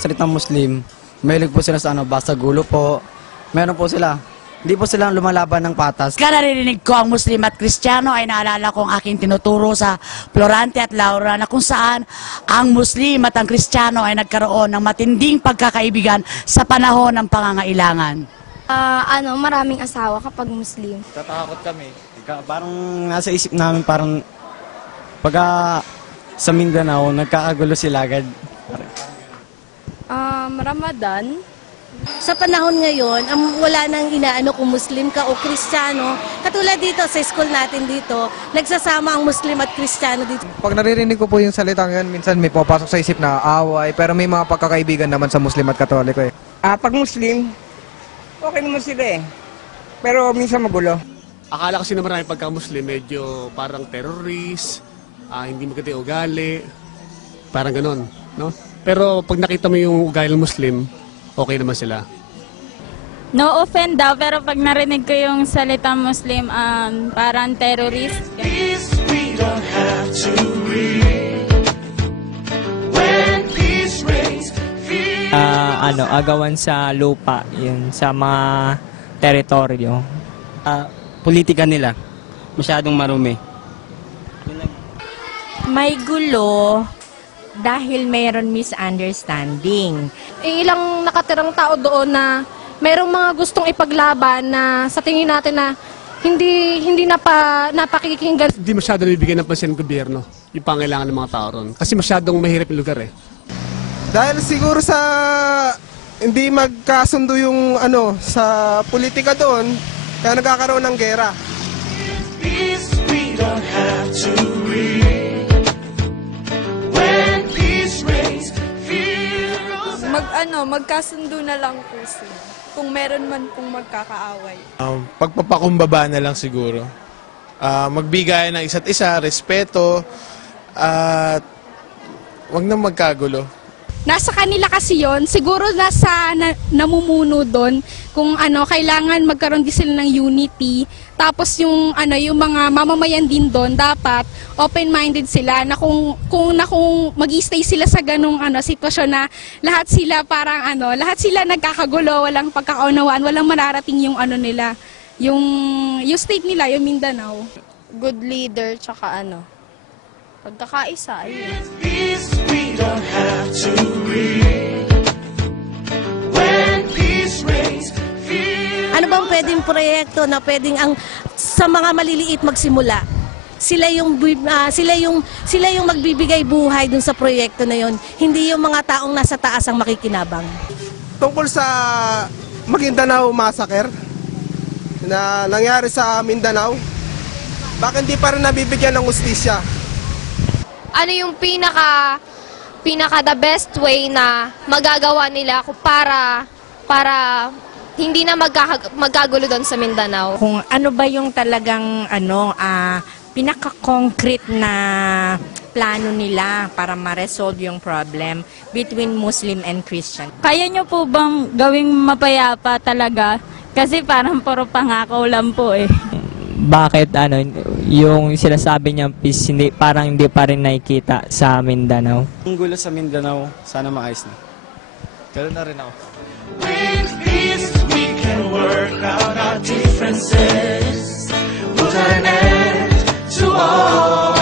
salitang Muslim, mahilig po sila sa basta gulo po. Meron po sila. Hindi po sila lumalaban ng patas. Kaya narinig ko ang Muslim at Kristiyano ay naalala ko ang aking tinuturo sa Florante at Laura na kung saan ang Muslim at ang Kristiyano ay nagkaroon ng matinding pagkakaibigan sa panahon ng pangangailangan. Maraming asawa kapag Muslim. Tatakot kami. Parang nasa isip namin parang pagka sa Mindanao, nagkakagulo sila agad. Ramadan. Sa panahon ngayon, wala nang inaano kung Muslim ka o Kristiyano. Katulad dito sa school natin dito, nagsasama ang Muslim at Kristiyano dito. Pag naririnig ko po yung salitang yan, minsan may papasok sa isip na away, pero may mga pagkakaibigan naman sa Muslim at Katoliko eh. Pag Muslim, okay naman sila eh. Pero minsan magulo. Akala kasi na marami pagka-Muslim, medyo parang terrorist, hindi maganda yung ugali, parang ganon, no? Pero pag nakita mo yung ugali ng Muslim, okay naman sila. No offend daw, pero pag narinig ko yung salita Muslim, parang terrorist. Agawan sa lupa, yun, sa mga teritoryo. Politika nila, masyadong marumi. May gulo dahil mayroon misunderstanding. Ilang nakatirang tao doon na mayroong mga gustong ipaglaban na sa tingin natin na hindi napakikinggan. Hindi masyado nabibigyan ng pansin ng gobyerno yung pangailangan ng mga tao ron. Kasi masyadong mahirap yung lugar eh. Dahil siguro sa hindi magkasundo yung sa politika doon, kaya nagkakaroon ng gera. Magkasundo na lang po sila. Kung meron man pong magkakaaway. Pagpapakumbaba na lang siguro. Magbigay ng isa't isa, respeto, at wag na magkagulo. Nasa kanila kasi yon, siguro nasa namumuno doon kung kailangan magkaroon din sila ng unity. Tapos yung mga mamamayan din doon dapat open-minded sila na kung magi-stay sila sa ganung sitwasyon na lahat sila parang lahat sila nagkakagulo, walang pagkakaunawaan, walang mararating yung nila, yung state nila, yung Mindanao. Good leader tsaka pagkakaisa, ayun. Ano bang pwedeng proyekto na pwedeng sa mga maliliit magsimula? Sila yung magbibigay buhay dun sa proyekto na yon. Hindi yung mga taong nasa taas ang makikinabang. Tungkol sa Maguindanao Massacre na nangyari sa Mindanao, bakit hindi pa rin nabibigyan ng hustisya? Ano yung pinaka the best way na magagawa nila para hindi na magkagulo doon sa Mindanao? Kung ano ba yung talagang pinaka-concrete na plano nila para ma-resolve yung problem between Muslim and Christian. Kaya nyo po bang gawing mapayapa talaga? Kasi parang puro pangako lang po eh. Bakit yung sinasabi niya parang hindi pa rin nakikita sa Mindanao? Ang gulo sa Mindanao, sana maayos na. Ganoon na rin ako. With peace we can work out our differences. Put an end to all